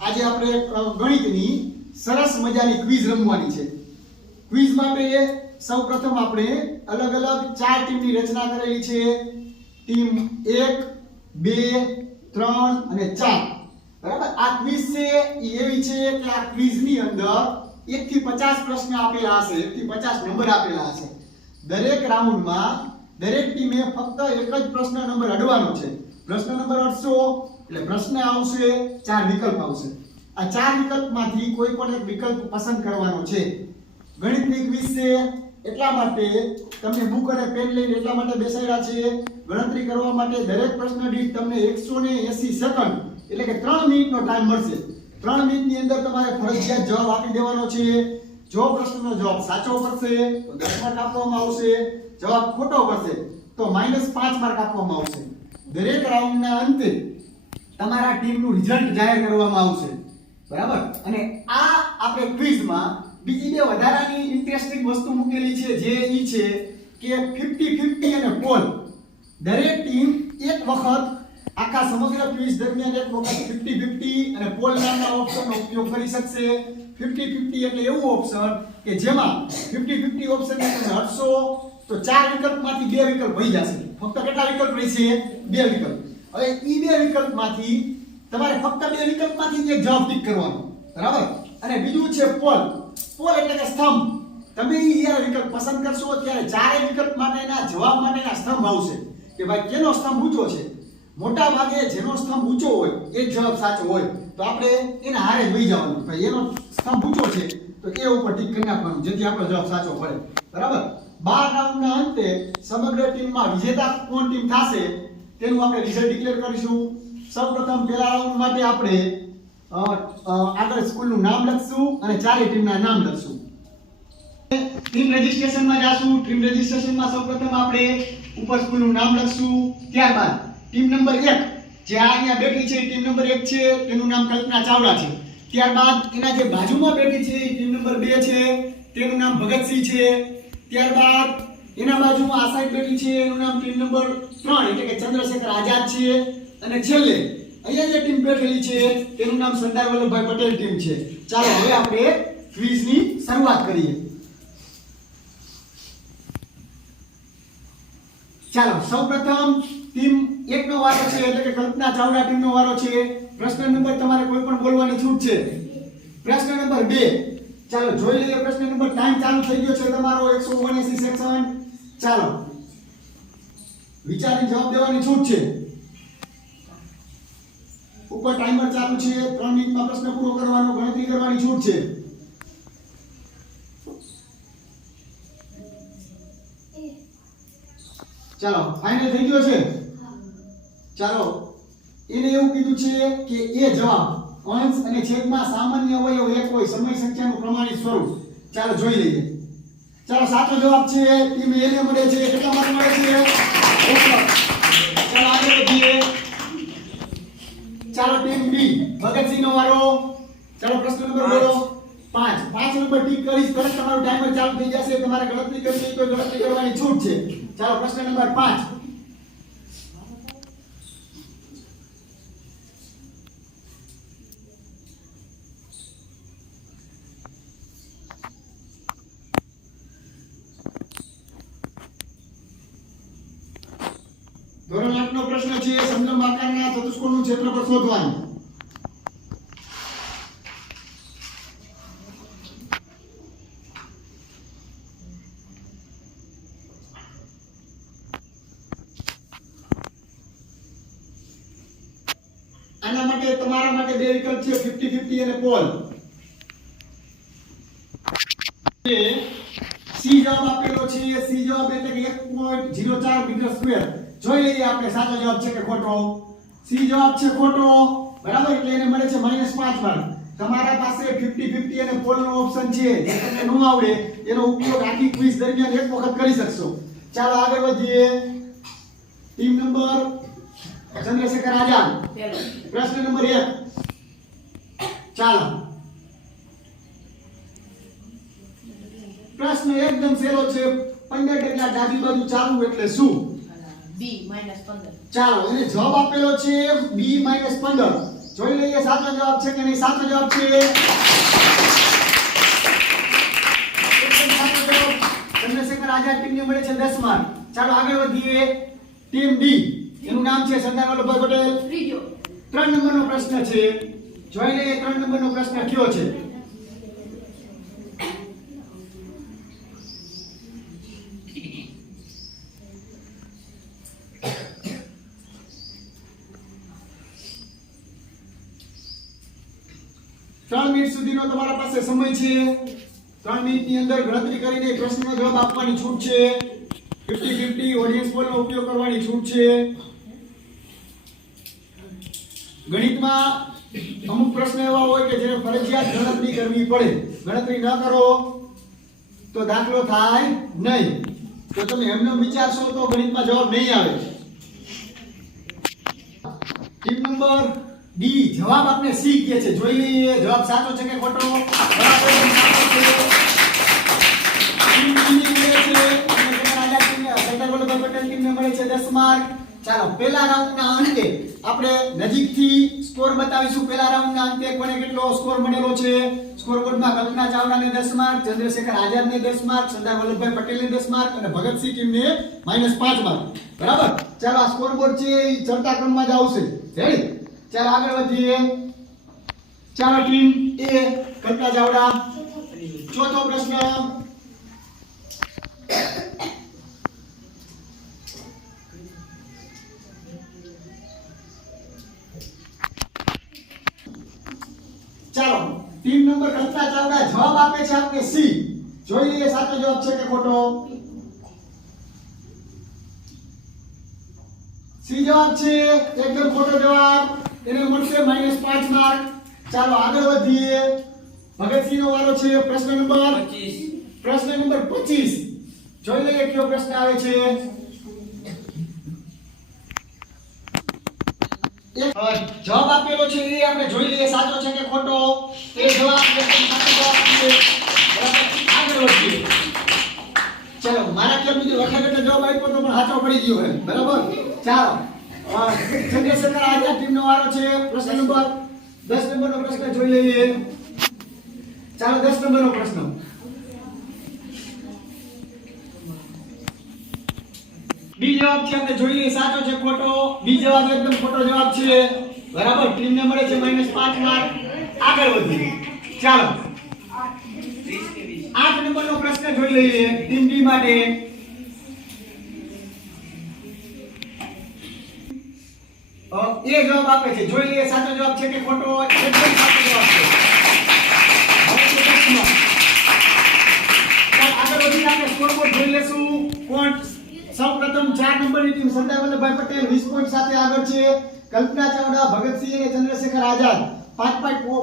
આજે આપણે ગણિતની સરસ મજાની ક્વિઝ રમવાની છે. ક્વિઝ માટે સૌપ્રથમ આપણે અલગ અલગ ચાર ટીમની રચના કરેલી છે. ટીમ 1, 2, 3 અને 4. બરાબર. આ ક્વિઝ છે એ એવી છે કે આ ક્વિઝની અંદર 1 થી 50 પ્રશ્ન આપેલા હશે, 1 થી 50 નંબર આપેલા હશે. દરેક રાઉન્ડમાં દરેક ટીમે ફક્ત એક જ પ્રશ્ન નંબર અડવાનો છે. પ્રશ્ન નંબર અડશો એટલે પ્રશ્ન આવશે, 4 વિકલ્પ આવશે. આ 4 વિકલ્પમાંથી કોઈ પણ એક વિકલ્પ પસંદ કરવાનો છે. ગણિતની ક્વિઝ છે એટલા માટે તમને બુક અને પેન લઈને એટલા માટે બેસાડ્યા છે. ગણતરી કરવા માટે દરેક પ્રશ્ન દીઠ તમને 180 સેકન્ડ એટલે કે 3 મિનિટનો ટાઈમ મળશે. 3 મિનિટની અંદર તમારે ફરજિયાત જવાબ આપી દેવાનો છે. જો પ્રશ્નનો જવાબ સાચો પડશે તો 10 માર્ક આપવામાં આવશે, જવાબ ખોટો પડશે તો -5 માર્ક આપવામાં આવશે. દરેક રાઉન્ડના અંતે તમારા ટીમનું રિઝલ્ટ જાહેર કરવામાં આવશે. બરાબર. અને આ આપણે ક્વિઝમાં બીજી બે વધારાની ઇન્ટરેસ્ટિંગ વસ્તુ મૂકેલી છે, જે ઈ છે કે 50-50 અને પોલ. દરેક ટીમ એક વખત આખા સમગ્ર ક્વિઝ દરમિયાન એક વખત 50-50 અને પોલ નામના ઓપ્શનનો ઉપયોગ કરી શકશે. 50-50 એટલે એવું ઓપ્શન કે જેમાં 50-50 ઓપ્શનને તમે હટશો તો 4 વિકલ્પમાંથી 2 વિકલ્પ વહી જશે. ફક્ત કેટલા વિકલ્પ રહેશે? 2 વિકલ્પ. હવે ઈ 2 વિકલ્પમાંથી તમારે ફક્ત 2 વિકલ્પમાંથી જ એક જવાબ ટીક કરવાનો. બરાબર. અને બીજું છે પોલ. પોલ એટલે કે સ્તંભ. તમે ઈ વિકલ્પ પસંદ કરશો ત્યારે ચારે વિકલ્પ માટેના જવાબ માટેના સ્તંભ આવશે કે ભાઈ કેનો સ્તંભ ઊંચો છે. મોટા ભાગે જેનો સ્તંભ ઊંચો હોય એ જ જવાબ સાચો હોય તો આપણે એના હારે જ વહી જવાનું. ભાઈ એનો સ્તંભ ઊંચો છે તો એ ઉપર ટીક કરી નાખવાનું જેથી આપણો જવાબ સાચો પડે. બરાબર. 12 રાઉન્ડના અંતે સમગ્ર ટીમમાં વિજેતા કોણ ટીમ થશે તેનું આપણે રિઝલ્ટ ડિક્લેર કરીશું. સૌપ્રથમ પહેલા રાઉન્ડ માટે આપણે આગળ સ્કૂલનું નામ લખશું અને ચારે ટીમના નામ લખશું. ટીમ રજિસ્ટ્રેશનમાં જાશું. ટીમ રજિસ્ટ્રેશનમાં સૌપ્રથમ આપણે ઉપર સ્કૂલનું નામ લખશું. ત્યારબાદ ટીમ નંબર 1 જે અહીંયા બેઠી છે ટીમ નંબર 1 છે તેનું નામ કલ્પના ચાવડા છે. ત્યારબાદ એના જે બાજુમાં બેઠી છે ટીમ નંબર 2 છે તેનું નામ ભગતસિંહ છે. ત્યારબાદ એના બાજુમાં આ સાઈડ બેઠી છે એનું નામ ટીમ નંબર 3 એટલે કે ચંદ્રશેખર આઝાદ છે. અને છેલ્લે અહીંયા જે ટીમ બેઠેલી છે તેનું નામ સરદાર વલ્લભભાઈ પટેલ ટીમ છે. ચાલો હવે આપણે ક્વિઝની શરૂઆત કરીએ. ચાલો સૌપ્રથમ ટીમ 1 નો વારો છે એટલે કે કલ્પના ચાવડા ટીમનો વારો છે. પ્રશ્ન નંબર તમારે કોઈ પણ બોલવાની છૂટ છે. પ્રશ્ન નંબર 2. ચાલો જોઈ લઈએ પ્રશ્ન નંબર. ટાઈમ ચાલુ થઈ ગયો છે તમારો 179 સેકન્ડ. ચાલો વિચારીને જવાબ દેવાની છૂટ છે. ઉપર ટાઈમર ચાલુ છે. 3 મિનિટમાં પ્રશ્ન પૂરો કરવાનો, ગણતરી કરવાની છૂટ છે. ચાલો ફાઇનલ થઈ ગયો છે. ચાલો એને એવું કીધું છે કે એ જવાબ અંશ અને છેદમાં સામાન્ય અવયવ એક હોય, સમય સંખ્યાનું પ્રમાણિત સ્વરૂપ. ચાલો જોઈ લઈએ. ચાલો સાચો જવાબ છે ટીમ એ ને મળે છે. કેટલા માર્ક મળે છે? ચાલો આગળ વધીએ. ચાલો ટીમ બી ભગતસિંહ નો વારો. ચાલો પ્રશ્ન નંબર બોલો. 5 નંબર ટીક કરીશ તરત તમારું ટાઈમર ચાલુ થઈ જશે. તમારે ગણતરી કરવી તો ગણતરી કરવાની છૂટ છે. ચાલો પ્રશ્ન નંબર 5. ધોરણ 8 નો પ્રશ્ન છે. સમલંબ આકારના ચતુષ્કોણનું ક્ષેત્રફળ શોધવાનું. આના માટે તમારા માટે 2 વિકલ્પ છે, 50-50 અને પોલ. સી જવાબ આપેલો છે. સી જવાબ એટલે કે 1.04 મીટર સ્ક્વેર. જોઈ લઈએ આપણે સાચો જવાબ છે કે ખોટો. સી જવાબ છે ખોટો. બરાબર. એટલે એને મળે છે -5 માર્ક. તમારા પાસે 50-50 અને પોલનો ઓપ્શન છે જે તમને ન આવડે એનો ઉપયોગ આખી ક્વિઝ દરમિયાન એક વખત કરી શકશો. ચાલો આગળ વધીએ. Team number Chandrashekhar Azad. પ્રશ્ન નંબર 1. ચાલો પ્રશ્ન એકદમ સહેલો છે. 15 ટકા ડાબી બાજુ ચાલુ એટલે શું? b -15. ચાલો એને જવાબ આપેલો છે b -15. જોઈ લઈએ સાચો જવાબ છે કે નહીં. સાચો જવાબ છે, એકદમ સાચો જવાબ. ચંદ્રશેખર આઝાદ ટીમને મળે છે 10 માર્ક. ચાલો આગળ વધીએ. ટીમ ડી, એનું નામ છે સરદાર વલ્લભભાઈ પટેલ. 3 નંબરનો પ્રશ્ન છે. જોઈ લઈએ 3 નંબરનો પ્રશ્ન કયો છે. ત્રણ મિનિટ સુધીનો તમારા પાસે સમય છે. 3 મિનિટની અંદર ગણતરી કરીને પ્રશ્નનો જવાબ આપવાની છૂટ છે. 50-50 ઓડિયન્સ પોલનો ઉપયોગ કરવાની છૂટ છે. ગણિતમાં અમુક પ્રશ્ન એવા હોય કે જેને ફરજિયાત ગણતરી કરવી પડે. ગણતરી ન કરો તો દાખલો થાય નહીં. તો તમે એમનો વિચારશો તો ગણિતમાં જવાબ નહીં આવે. ટીમ નંબર ડી, જવાબ આપને સી કહે છે. જોઈ લઈએ જવાબ સાચો છે કે ખોટો. જવાબ એકદમ સાચો છે. ટીમ ડી મળે છે સરદાર વલ્લભભાઈ પટેલ ટીમને મળે છે 10 માર્ક. ચાલો પહેલા રાઉન્ડના અંતે આપણે નજીકથી સ્કોર બતાવીશું. પહેલા રાઉન્ડના અંતે કોને કેટલો સ્કોર મળેલો છે. સ્કોર બોર્ડમાં કલ્પના ચાવડાને 10 માર્ક, ચંદ્રશેખર આઝાદને 10 માર્ક, સરદાર વલ્લભભાઈ પટેલને 10 માર્ક અને ભગતસિંહ ટીમને -5 માર્ક. બરાબર. ચાલો આ સ્કોર બોર્ડ છે એ ચડતા ક્રમમાં જ આવશે. રેડી? ચાલો આગળ વધીએ. ચાલો ટીમ એ, કલ્પના ચાવડા, ચોથો પ્રશ્ન. ચાલો ટીમ નંબર કલ્પના ચાવડા જવાબ આપે છે આપને સી. જોઈ લઈએ સાચો જવાબ છે કે ખોટો. સી જવાબ છે, એકદમ ખોટો જવાબ. એને મળશે -5 માર્ક. ચાલો આગળ વધીએ. ભગતસિંહનો વારો છે. પ્રશ્ન નંબર 25. પ્રશ્ન નંબર 25 જોઈ લઈએ કયો પ્રશ્ન આવે છે. જવાબ આપેલો છે એ આપણે જોઈ લઈએ સાચો છે કે ખોટો. એ જવાબ એકદમ સાચો જવાબ છે. બરાબર. આગળ વધીએ. ચાલો મારા ખ્યાલ મુજબ વખત જવાબ આપ્યો તો પણ સાચો પડી ગયો છે. બરાબર. ચાલો ચંદ્રશેખર આઝાદ ટીમનો વારો છે. પ્રશ્ન નંબર 10 નંબરનો પ્રશ્ન જોઈ લઈએ. ચાલો 10 નંબરનો પ્રશ્ન. બી જવાબ છે આપણે જોઈ લઈએ સાચો છે ખોટો. બી જવાબ એકદમ ખોટો જવાબ છે. બરાબર. ટીમને મળે છે -5 માર્ક. આગળ વધીએ. ચાલો 8 નંબરનો પ્રશ્ન જોઈ લઈએ ટીમ ડી માટે. એ જવાબ આપે છે. જોઈ લઈએ સાચો જવાબ છે કે ખોટો. એકદમ સાચો જવાબ છે. આગળ વધીને આપણે સ્કોર બોર્ડ જોઈ લેશું. કોણ સૌપ્રથમ 4 નંબરની ટીમ સરદાર વલ્લભભાઈ પટેલ 20 પોઈન્ટ સાથે આગળ છે. કલ્પના ચાવડા, ભગતસિંહ અને ચંદ્રશેખર આઝાદ 5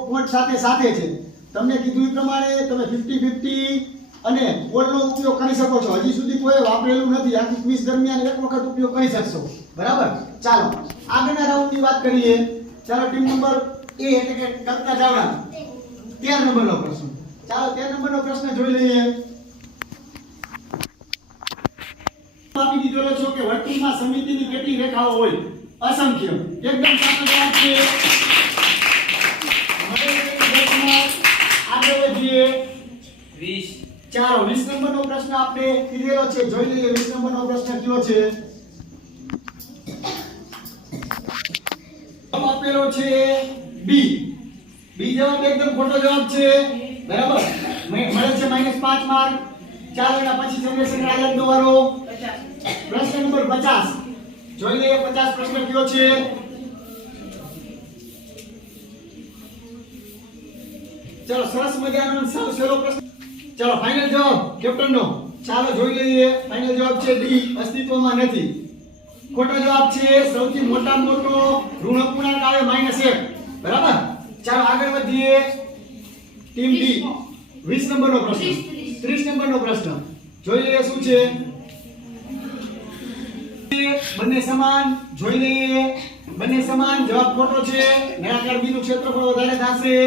પોઈન્ટ સાથે છે. તમને કીધું એ પ્રમાણે તમે 50-50 અને પોલનો ઉપયોગ કરી શકો છો. હજી સુધી કોઈ વાપરેલું નથી. આખી ક્વિઝ દરમિયાન એક વખત ઉપયોગ કરી શકશો. બરાબર. ચાલો આગળના રાઉન્ડની વાત કરીએ. ચાલો ટીમ નંબર એ એટલે કે કલ્પના ચાવડા 13 નંબરનો પ્રશ્ન. ચાલો 13 નંબરનો પ્રશ્ન જોઈ લઈએ. આપી દીધેલો છો કે વર્તુળમાં સમિતિની કેટલી રેખાઓ હોય. અસંખ્ય. એકદમ સાચો જવાબ છે. આગળ વધીએ. 20. ચાલો 20 નંબરનો પ્રશ્ન આપણે કીધેલો છે. જોઈ લઈએ 20 નંબરનો પ્રશ્ન કયો છે. આપેલો છે બી. બી જવાબ એકદમ ખોટો જવાબ છે. બરાબર. મળે છે -5 માર્ક. ચાલો એના પછી ચંદ્રશેખર આઝાદનો વારો. પ્રશ્ન નંબર 50 જોઈ લઈએ 50 પ્રશ્ન કયો છે. ચલો સરસ મજાનો સૌ સહેલો પ્રશ્ન. ચલો ફાઇનલ જવાબ કેપ્ટનનો. ચાલો જોઈ લઈએ. ફાઇનલ જવાબ છે ડી, અસ્તિત્વમાં નથી. ખોટો જવાબ છે સૌથી મોટામાં મોટો ઋણ અપૂર્ણાંક આવે -1. બરાબર. ચાલો આગળ વધીએ. ટીમ ડી 20 નંબરનો પ્રશ્ન. 30 નંબરનો પ્રશ્ન જોઈ લઈએ શું છે. બંને સમાન. જોઈ લઈએ. બંને સમાન. જવાબ ખોટો છે. નળાકાર બીનું ક્ષેત્રફળ વધારે થશે.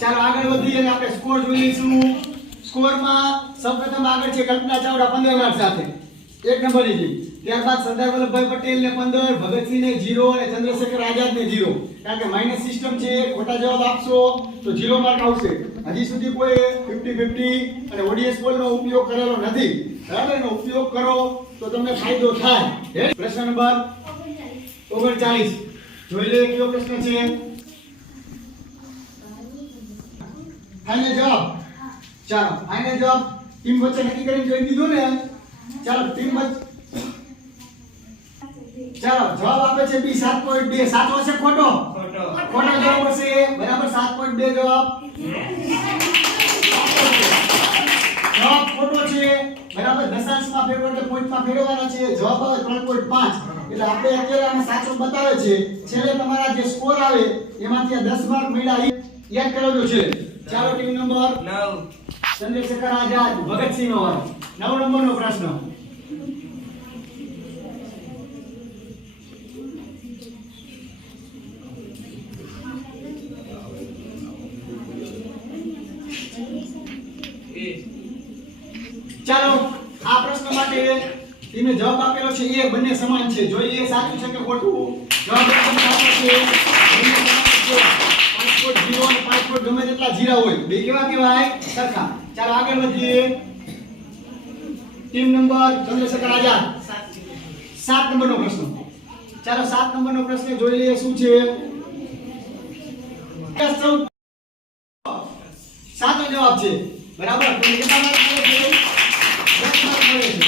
ચાલો આગળ વધીએ અને આપણે સ્કોર જોઈ લઈશું. સ્કોરમાં સૌપ્રથમ આગળ છે કલ્પના ચાવડા 15 માર્ક સાથે. 1 નંબરની ટીમ. ત્યારબાદ સરદાર વલ્લભભાઈ પટેલ ને 15, ભગતસિંહ ને 0 અને ચંદ્રશેખર આઝાદ ને 0. કારણ કે માઇનસ સિસ્ટમ છે, ખોટા જવાબ આપશો તો 0 માર્ક આવશે. હજી સુધી કોઈ 50-50 અને ઓડીએસ પોલ નો ઉપયોગ કરેલો નથી. બરાબર, એનો ઉપયોગ કરો તો તમને ફાયદો થાય. પ્રશ્ન નંબર 39 જોઈ લે કયો પ્રશ્ન છે. ફાઇનલ જવાબ. ચાલો ફાઇનલ જવાબ ટીમ વચ્ચે નક્કી કરીને જોઈ દીધું ને. ચાલો ટીમ વચ્ચે ચાલો જવાબ આપે છે બી 7.2. સાચો હશે ખોટો? ખોટો જવાબ હશે. બરાબર 7.2 જવાબ. જવાબ ખોટો છે. બરાબર દશાંશમાં ફેરવો એટલે પોઈન્ટમાં ફેરવવાના છે. જવાબ આવે 3.5. એટલે આપણે અત્યારે આને સાચો બતાવે છે. છેલ્લે તમારા જે સ્કોર આવે એમાંથી આ 10 માર્ક મળ્યા યાદ કરાવજો છે. ચાલો ટીમ નંબર 9 ચંદ્રશેખર આઝાદ ભગતસિંહ નો 9 નંબરનો પ્રશ્ન. ચાલો આ પ્રશ્ન માટે ટીમે જવાબ આપેલો છે એ બંને સમાન છે. જોઈએ સાચું છે કે ખોટું. જવાબ એકદમ સાચો છે. બંને સમાન છે. 5.0 અને 5. ગમે તેટલા જીરા હોય બે કેવા કહેવાય? સરખા. ચાલો આગળ વધીએ. ટીમ નંબર ચંદ્રશેખર આઝાદ 7 નંબરનો પ્રશ્ન. ચાલો 7 નંબરનો પ્રશ્ન જોઈ લઈએ શું છે. સાચો જવાબ છે. બરાબર તો કેટલા માર્ક મળે છે? 10 માર્ક મળે છે.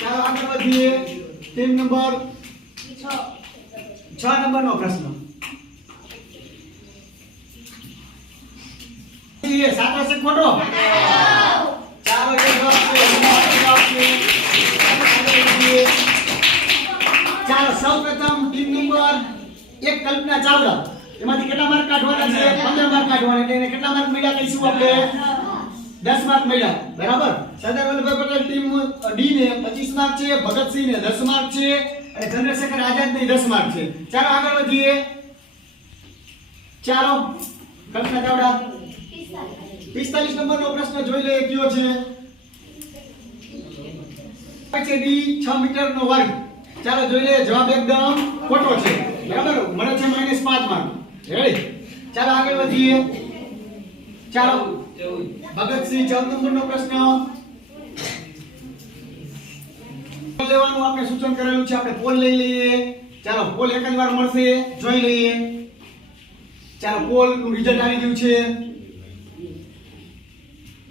ચાલો આગળ વધીએ. ટીમ નંબર 6 નંબરનો પ્રશ્ન. એ સાચો છે ખોટો? ચાલો એ જવાબ છે. ચાલો સૌપ્રથમ ટીમ નંબર 1 કલ્પના ચાવડા. એમાંથી કેટલા માર્ક કાઢવાના છે? 15 માર્ક કાઢવાના. એટલે એને કેટલા માર્ક મળ્યા કહીશું આપણે? 10 માર્ક મળ્યા. બરાબર. સરદાર વલ્લભભાઈ પટેલ ટીમ ડી ને 25 માર્ક છે, ભગતસિંહ ને 10 માર્ક છે અને ચંદ્રશેખર આઝાદ ને 10 માર્ક છે. ચાલો આગળ વધીએ. ચાલો કલ્પના ચાવડા 45 નંબરનો પ્રશ્ન જોઈ લઈએ કયો છે. છે ડી 6 મીટરનો વર્ગ. ચાલો જોઈ લઈએ. જવાબ એકદમ ખોટો છે. બરાબર મળે છે -5 માર્ક. રેડી. ચાલો આગળ વધીએ. ચાલો ભગતસિંહ 14 નંબરનો પ્રશ્ન. લેવાનું આપણે સૂચન કરેલું છે. આપણે પોલ લઈ લઈએ. ચાલો પોલ એક જ વાર મળશે, જોઈ લઈએ. ચાલો પોલ નું રિઝલ્ટ આવી ગયું છે.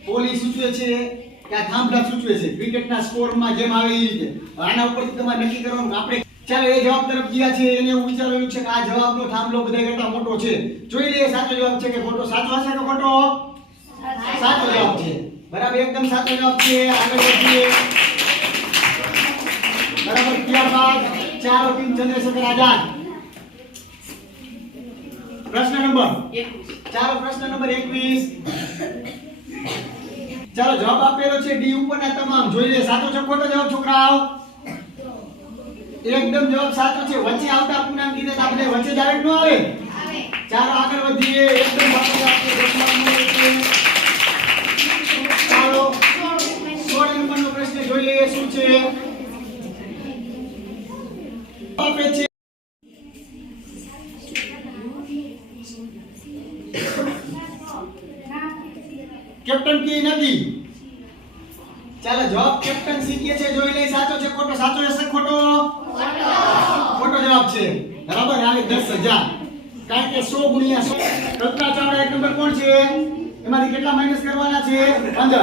પોલ ઈ સૂચવે છે કે આ થાંભલા સૂચવે છે ક્રિકેટના સ્કોરમાં જેમ આવે એ રીતે. આના ઉપરથી તમારે નક્કી કરવાનું કે આપણે ચાલો એ જવાબ તરફ ગયા છે. એને હું વિચારેલું છે કે આ જવાબનો થાંભલો બધા કરતા મોટો છે. જોઈ લઈએ સાચો જવાબ છે કે ખોટો. સાચો હશે કે ખોટો? સાચો જવાબ છે. બરાબર એકદમ સાચો જવાબ છે. આગળ વધીએ. બરાબર ત્યારબાદ ચાલો ટીમ ચંદ્રશેખર આઝાદ પ્રશ્ન નંબર 21. ચાલો પ્રશ્ન નંબર 21. ચાલો જવાબ આપેલો છે ડી ઉપરના તમામ. જોઈ લે સાચો છે ખોટો જવાબ છોકરાઓ? એકદમ જવાબ સાચો છે. વચ્ચે આવતા પૂર્ણાંક કીધે તો આપણે વચ્ચે જ આવે ન આવે? ચાલો આગળ વધીએ. એકદમ સાચો જવાબ છે. ચાલો 16 નંબરનો પ્રશ્ન જોઈ લઈએ શું છે. આપે છે કેપ્ટન કી નથી. ચાલો જવાબ કેપ્ટન સી છે. જોઈ લઈએ સાચો છે ખોટો? સાચો હશે ખોટો? ખોટો જવાબ છે. બરાબર આવે 10,000. કારણ કે 100 ગુણ્યા 100. કલ્પના ચાવડા એક નંબર કોણ છે? એમાંથી કેટલા માઈનસ કરવાના છે? 15.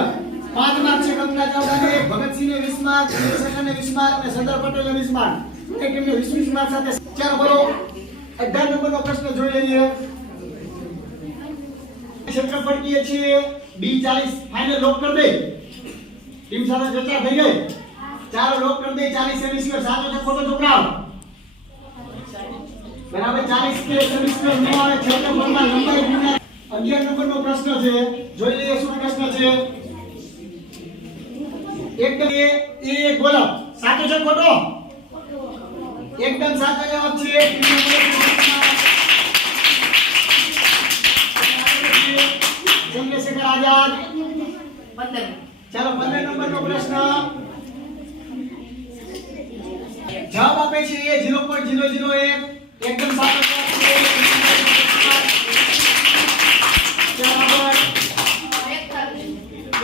5 માર્ક છે કલ્પના ચાવડાને. ભગતસિંહ ને 20 માર્ક, ચંદ્રશેખર ને 20 માર્ક અને સરદાર પટેલ ને 20 માર્ક. એક એમને 20 માર્ક સાથે. ચાલો બોલો 18 નંબરનો પ્રશ્ન જોઈ લઈએ. ક્ષેત્રફળ કીએ છીએ B40. ફાઇનલ લોક કરી દે. ટીમ સાથે ચર્ચા થઈ ગઈ. ચાલો લોક કરી દે. 40 સેમી2. સાચો છે ખોટો છોકરાઓ? બરાબર 40 કે સેમી2 નો આવે. ક્ષેત્રફળમાં લંબાઈ ગુણ્યા 11 નંબરનો પ્રશ્ન છે. જોઈ લઈએ શું પ્રશ્ન છે. એકદમ એ બોલો સાચો છે ખોટો? એકદમ સાચો જવાબ છે. ચંદ્રશેખર આઝાદ 15. ચાલો 15 નંબરનો પ્રશ્ન. જવાબ આપે છે એ 0.001 એકદમ સાચો જવાબ છે. બરાબર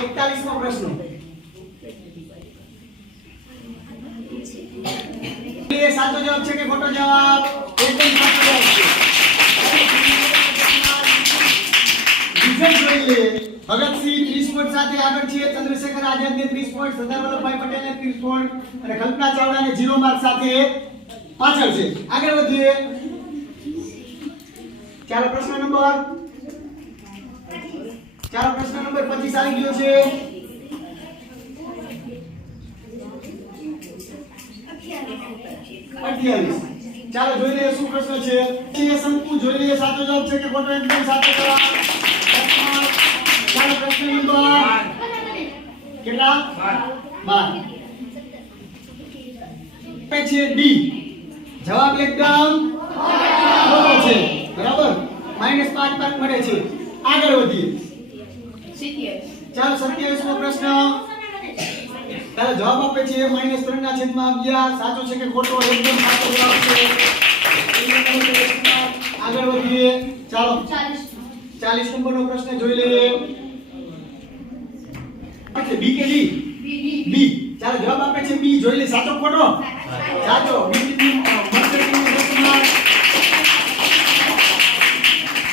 41મો પ્રશ્ન એ સાચો જવાબ છે કે ખોટો જવાબ? એકદમ સાચો જવાબ છે. રિઝલ્ટ જોઈ લે. ભગતસિંહ 30 પોઈન્ટ સાથે આગળ છે, ચંદ્રશેખર આઝાદ ને 30 પોઈન્ટ, સરદાર વલ્લભભાઈ પટેલ ને 30 પોઈન્ટ અને કલ્પના ચાવડા ને 0 માર્ક સાથે પાછળ છે. આગળ વધીએ. ચાલો પ્રશ્ન નંબર 25 આવી ગયો છે. ચાલો જોઈ લઈએ શું પ્રશ્ન છે. શંકુ જોઈ લઈએ સાચો જવાબ છે કે ખોટો? એકદમ સાચો જવાબ. ચાલો પ્રશ્ન નંબર કેટલા? 12 છે ડી. જવાબ એકદમ ખોટો છે. બરાબર -5 માર્ક મળે છે. આગળ વધીએ. ચાલો 27મો પ્રશ્ન. ચાલો જવાબ આપે છે -3/11. સાચો છે કે ખોટો? એકદમ સાચો જવાબ છે. આગળ વધીએ. ચાલો 40 નંબરનો પ્રશ્ન જોઈ લઈએ. એટલે બી કે ડી? બી. ચાલો જવાબ આપે છે બી. જોઈ લે સાચો ખોટો? સાચો. બી ની મર્સિડીઝ 10 માર્ક.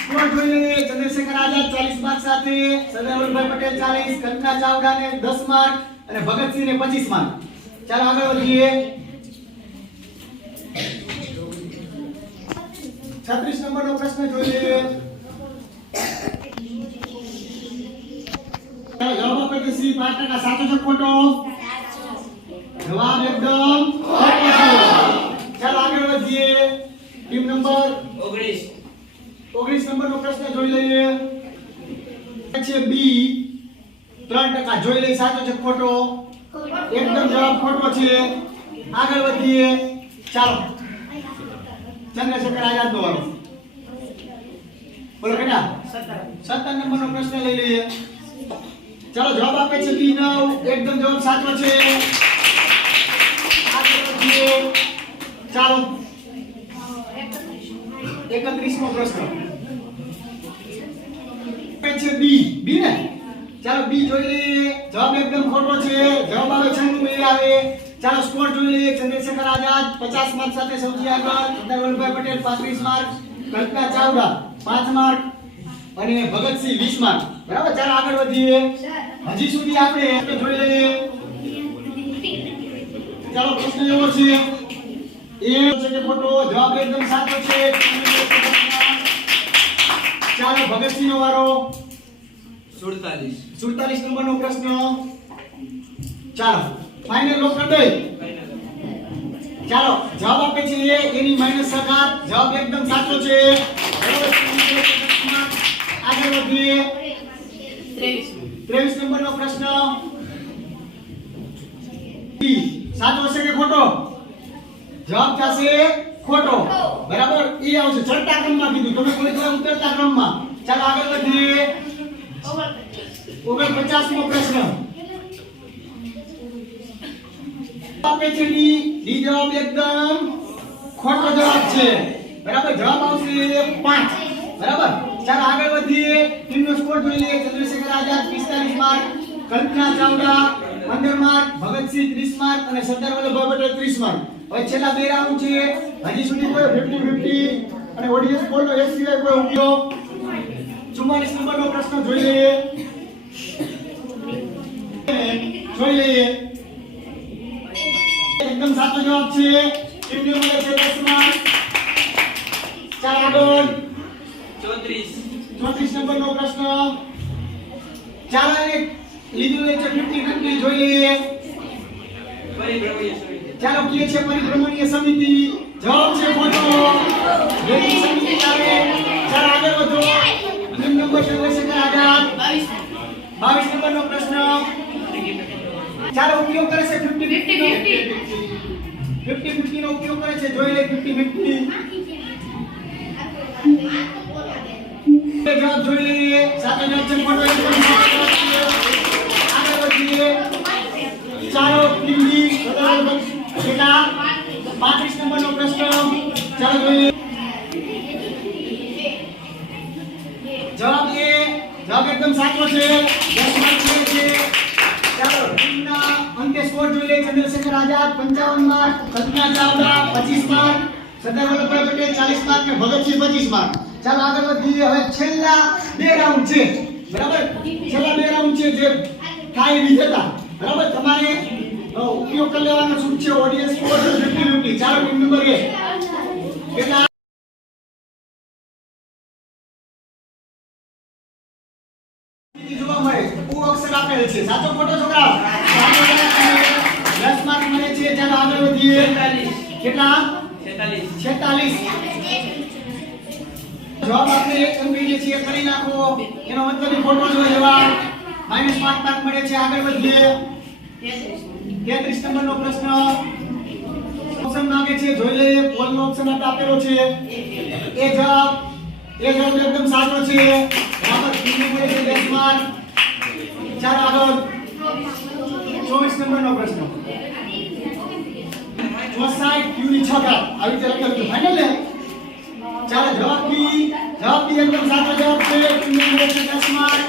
સ્કોર જોઈ લઈએ. ચંદ્રશેખર આઝાદ 40 માર્ક સાથે, સરદાર વલ્લભભાઈ પટેલ 40, કલ્પના ચાવડા ને 10 માર્ક અને ભગતસિંહ ને 25 માર્ક. ચાલો આગળ વધીએ. 36 નંબરનો પ્રશ્ન જોઈ લઈએ. ચાલો જવાબ આપે કે સી 5% સાચો છે ખોટો? જવાબ એકદમ ખોટો છે. ચાલો આગળ વધીએ. ટીમ નંબર 19 નંબરનો પ્રશ્ન જોઈ લઈએ. છે બી 3% જોઈ લઈએ સાચો છે ખોટો? એકદમ જવાબ ખોટો છે. આગળ વધીએ. ચાલો ચંદ્રશેખર આઝાદ નો વારો. બોલો બેટા 17 નંબરનો પ્રશ્ન લઈ લઈએ. ચાલો જવાબ આપે છે બી 9. એકદમ જવાબ સાચો છે. આગળ વધીએ. ચાલો 31મો પ્રશ્ન છે બી. બી ને? ચાલો બી જોઈ લઈએ. જવાબ એકદમ ખોટો છે. જવાબ આવે 96 એ આવે. ચાલો સ્કોર જોઈ લઈએ. ચંદ્રશેખર આઝાદ 50 માર્ક સાથે સૌથી આગળ, સરદાર વલ્લભભાઈ પટેલ 35 માર્ક, કલ્પના ચાવડા 5 માર્ક અને ભગતસિંહ 20 માર્ક. બરાબર. ચાલો આગળ વધીએ. હજી સુધી આપણે જોઈ લઈએ. ચાલો પ્રશ્ન એવો છે એ છે કે ખોટો? જવાબ એકદમ સાચો છે. ચાલો ભગતસિંહ નો વારો. 47 નંબરનો પ્રશ્ન. ચાલો ફાઇનલ લોક કરી દે. ચાલો જવાબ આપે છે એ એની -7. જવાબ એકદમ સાચો છે. આગળ વધીએ. 23 નંબરનો પ્રશ્ન. સાચો હશે કે ખોટો? જવાબ થશે ખોટો. બરાબર. એ આવશે ચડતા ક્રમમાં કીધું. તમે કોઈ દ્વારા ઉતરતા ક્રમમાં. ચાલો આગળ વધીએ. 49મો પ્રશ્ન. આપે છે ડી જવાબ એકદમ ખોટો જવાબ છે. બરાબર. જવાબ આવશે 5. બરાબર. ચાલો આગળ વધીએ. ટીમનો સ્કોર જોઈ લઈએ. ચંદ્રશેખર આઝાદ 45 માર્ક, કલ્પના ચાવડા 15 માર્ક, ભગતસિંહ 30 માર્ક અને સરદાર વલ્લભભાઈ પટેલ 30 માર્ક. હવે છેલ્લા બે રાઉન્ડ છે. હજી સુધી કોઈ 50-50 અને ઓડિયન્સ પોલનો એક સિવાય કોઈ ઉપયોગ. 44 નંબરનો પ્રશ્ન જોઈ લઈએ. જોઈ લઈએ. એકદમ સાચો જવાબ છે. ટીમને મળે છે 10 માર્ક. ચાલો આગળ. 34 નંબરનો પ્રશ્ન. ચાલો એક લીધું છે 50-50 જોઈ લઈએ. ચાલો કે છે પરિભ્રમણીય સમિતિ. જવાબ છે ખોટો. રેતી સમિતિ આવે. ચાલો આગળ વધો. ટીમ નંબર ચંદ્રશેખર આઝાદ 22 નંબરનો પ્રશ્ન. ચાલો ઉપયોગ કરે છે 50-50 નો ઉપયોગ કરે છે. જોઈ લે 50-50. જવાબ જોઈ લઈએ. સાચો જવાબ છે ખોટો? આગળ વધીએ. ચાલો ટીમની કેટલા 35 નંબરનો પ્રશ્ન ચાલો જોઈએ જવાબ એકદમ સાચો છે 10 માર્ક મળે છે ચાલો ટીમના અંકે સ્કોર જોઈ લે Chandrashekhar Azad 55 mark Kalpana Chawla 25 mark Sardar Vallabhbhai Patel 40 mark ને ભગતસિંહ 25 માર્ક ચાલો આગળ વધીએ હવે છેલ્લા બે રાઉન્ડ છે બરાબર છેલ્લા બે રાઉન્ડ છે જે થાય વિજેતા બરાબર તમારે ઉપયોગ કરી લેવાનો છૂટ છે ઓડિયન્સ સ્કોર 50-50 ચાલો ટીમ નંબર 1 કેટલા જોવા મળે ઉ અક્ષર આપેલ છે સાચો ખોટો છોકરાઓ 10 માર્ક મળે છે ચાલો આગળ વધીએ 46 કેટલા 46 જવાબ આપણે એમ કહીએ છીએ કરી નાખો એનો મતલબ ખોટો જો જવાબ -5 માર્ક મળે છે આગળ વધીએ 33 નંબરનો પ્રશ્ન ઓપ્શન માંગે છે જોઈ લઈએ પોલ નો ઓપ્શન આપેલો છે એ જવાબ એકદમ સાચો છે બરાબર ટીમ મળે છે 10 માર્ક ચાલો આગળ 24 નંબરનો પ્રશ્ન 64 ક્યુની 6 ઘાત આવી રીતે લખેલું છે ફાઇનલ ને ચાલો જવાબ બી એકદમ સાચો જવાબ છે ટીમ મળે છે 10 માર્ક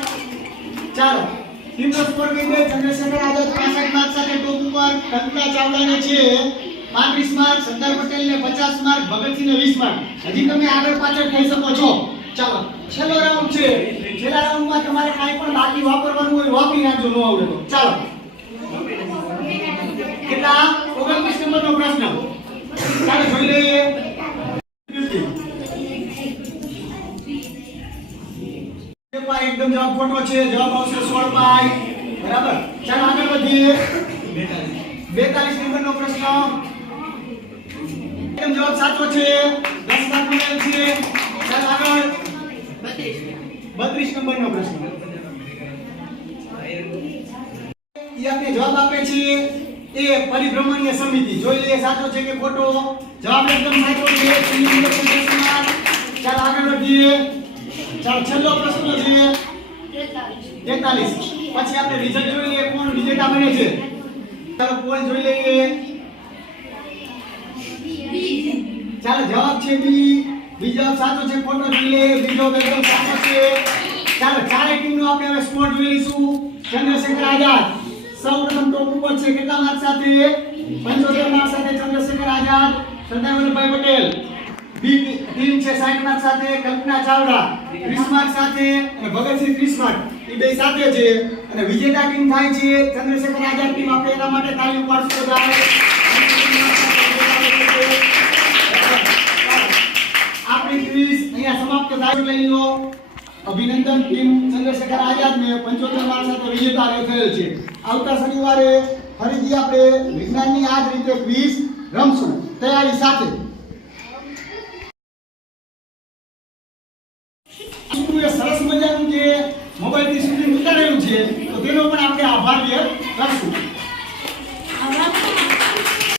ચાલો ટીમનો સ્કોર કહી દે ચંદ્રશેખર આઝાદ 65 માર્ક સાથે ટોપ ઉપર કલ્પના ચાવલાને છે 35 માર્ક સરદાર પટેલને 50 માર્ક ભગતસિંહને 20 માર્ક હજી તમે આગળ પાછળ થઈ શકો છો ચાલો છેલ્લો રાઉન્ડ છે છેલ્લા રાઉન્ડમાં તમારે કાંઈ પણ બાકી વાપરવાનું હોય વાપરી નાખજો નો આવડે તો ચાલો કેટલા 29 નંબરનો પ્રશ્ન ચાલો જોઈ લઈએ એકદમ જવાબ ખોટો છે જવાબ આવશે 16 પાઈ બરાબર ચાલો આગળ વધીએ 42 નંબરનો પ્રશ્ન એકદમ જવાબ સાચો છે 10 માર્ક મળેલ છે ચાલો આગળ 32 નંબરનો પ્રશ્ન આપણે જવાબ આપે છે એ પરિભ્રમણીય સમિતિ જોઈ લઈએ સાચો છે કે ખોટો જવાબ એકદમ સાચો છે 10 માર્ક ચાલો આગળ વધીએ ચાલો છેલ્લો પ્રશ્ન છે 43 પછી આપણે રિઝલ્ટ જોઈ લઈએ કોણ વિજેતા બને છે ચાલો પોલ જોઈ લઈએ ચાલો જવાબ છે બી બીજો સાચો છે ખોટો જોઈ લઈએ બીજો એકદમ સાચો છે ચાલો ચારે ટીમનો આપણે હવે સ્કોર જોઈ લઈશું ચંદ્રશેખર આઝાદ સૌપ્રથમ ટોપ ઉપર છે કેટલા માર્ક સાથે 75 માર્ક સાથે ચંદ્રશેખર આઝાદ સરદાર વલ્લભભાઈ પટેલ બી ટીમ છે 60 માર્ક સાથે કલ્પના ચાવલા 30 માર્ક સાથે અને ભગતસિંહ 30 માર્ક એ બે સાથે છે અને વિજેતા ટીમ થાય છે ચંદ્રશેખર આઝાદ ટીમ આપણે એના માટે તાળી પાડશું બધાએ આપણી ક્વિઝ અહીંયા સમાપ્ત થાય લઈ લો અભિનંદન ટીમ ચંદ્રશેખર આઝાદને 75 માર્ક સાથે વિજેતા થયેલ છે આવતા શનિવારે ફરીથી આપણે વિજ્ઞાનની આ જ રીતે ક્વિઝ રમશું તૈયારી સાથે સરસ મજાનું જે મોબાઈલથી શૂટિંગ ઉતારેલું છે તો તેનો પણ આપણે આભાર વ્યક્ત કરશું